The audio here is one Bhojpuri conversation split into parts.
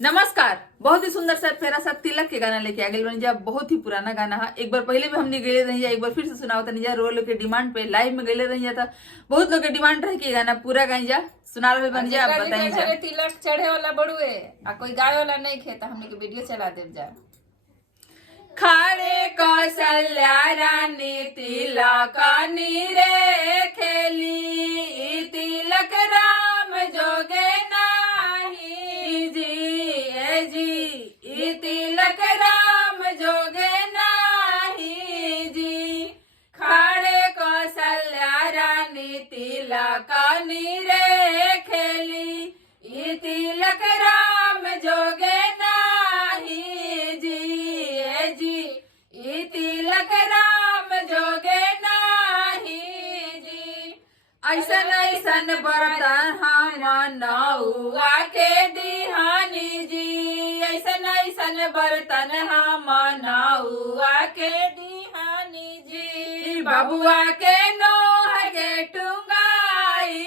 नमस्कार। बहुत ही सुंदर सा प्यारा सा तिलक के गाना लेके आ गए बनी जा। बहुत ही पुराना गाना है। एक बार पहले भी हमने गए रही, एक बार फिर से सुनाओ तनी जा। रो लोग के डिमांड पे लाइव में गए रही था। बहुत लोग के डिमांड रहे कि गाना पूरा गाई जा, सुना रहे बन जा, बताई जा। तिलक चढ़े वाला बड़ुए आ कोई गाय वाला नहीं खेता, हमने के वीडियो चला देव जा। खाड़े कौशल्या रानी तिलक रे खेली, तिलक राम जोगे नाही जी, तिलक राम जोगे नाही जी। खाड़े कौशल्या रानी तिलक रे खेली, तिलक राम जोगे नाही जी, तिलक राम जोगे नाही जी। ऐसन ऐसन बर्तन हम नौआ के दिहानी जी, ऐसन ऐसन बर्तन हम नौआ के दिहानी जी। बबुआ के नोह के टुंगाई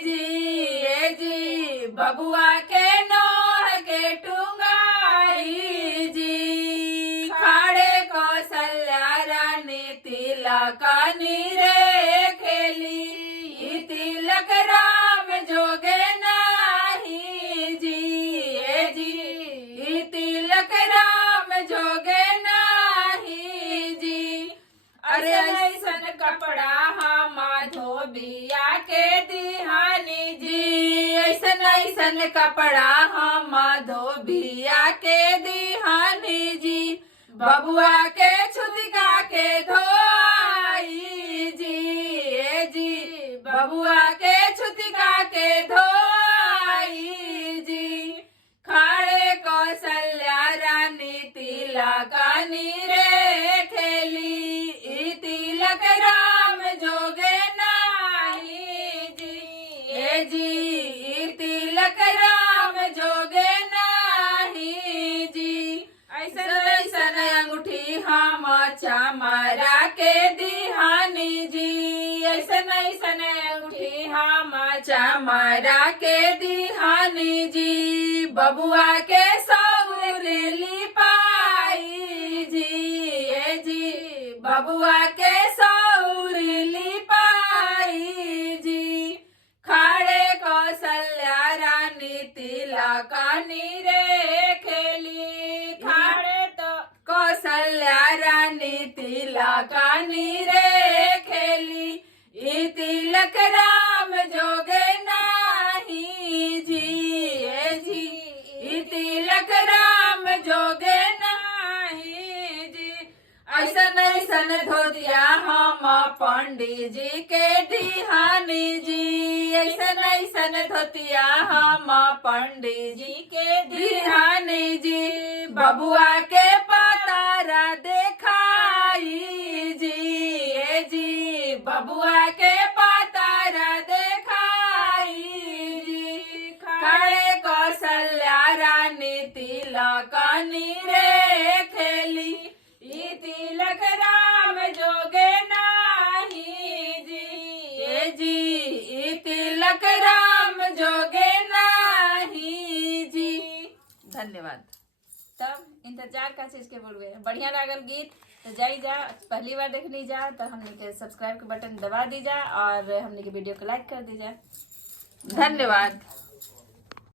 जी, बबुआ के नोह के टुंगाई जी। खाड़े कौशल्या रानी तिलक रे खेली, तिलक राम जोगे नाही जी, तिलक राम जोगे नाही जी। अरे ऐसन कपड़ा हम धोबिया के दिहानी जी, ऐसन ऐसन कपड़ा हम धोबिया के दिहानी जी। बबुआ के छुतिका के धोई जी, बबुआ के छुतिका के धोई जी। खाड़े कौशल्या रानी तिलक रे खेली, तिलक राम जोगे नाही जी, तिलक राम जोगे नाही जी। ऐसन ऐसन अंगूठी हम चमरा के दिहानी जी, ऐसन ऐसन अंगूठी हम चमरा के दिहानी जी। बबुआ के सौरेली पाई जी, बबुआ के सौरेली पाई जी। खाड़े कौशल्या रानी तिलक रे खेली, खाड़े तो कौशल्या रानी तिलक रे खेली, तिलक राम जोगे नाही जी, तिलक राम जोगे नाही जी। ऐसन ऐसन धोतिया हम पंडित जी के दिहानी जी, ऐसन ऐसन धोतिया हम पंडित जी के दिहानी जी। बबुआ के पतारा देखाई जी, बबुआ के पतारा देखाई जी। खाड़े कौशल्या रानी तिलक रे खेली, तिलक राम जोगे नाही जी, तिलक राम जोगे नाही जी। धन्यवाद। तब इंतजार का चीज के बड़ुए बढ़िया लागल गीत तो जाई जा। पहली बार देखनी जा तो हमने के सब्सक्राइब के बटन दबा दी जा और हमने के वीडियो को लाइक कर दी जा। धन्यवाद।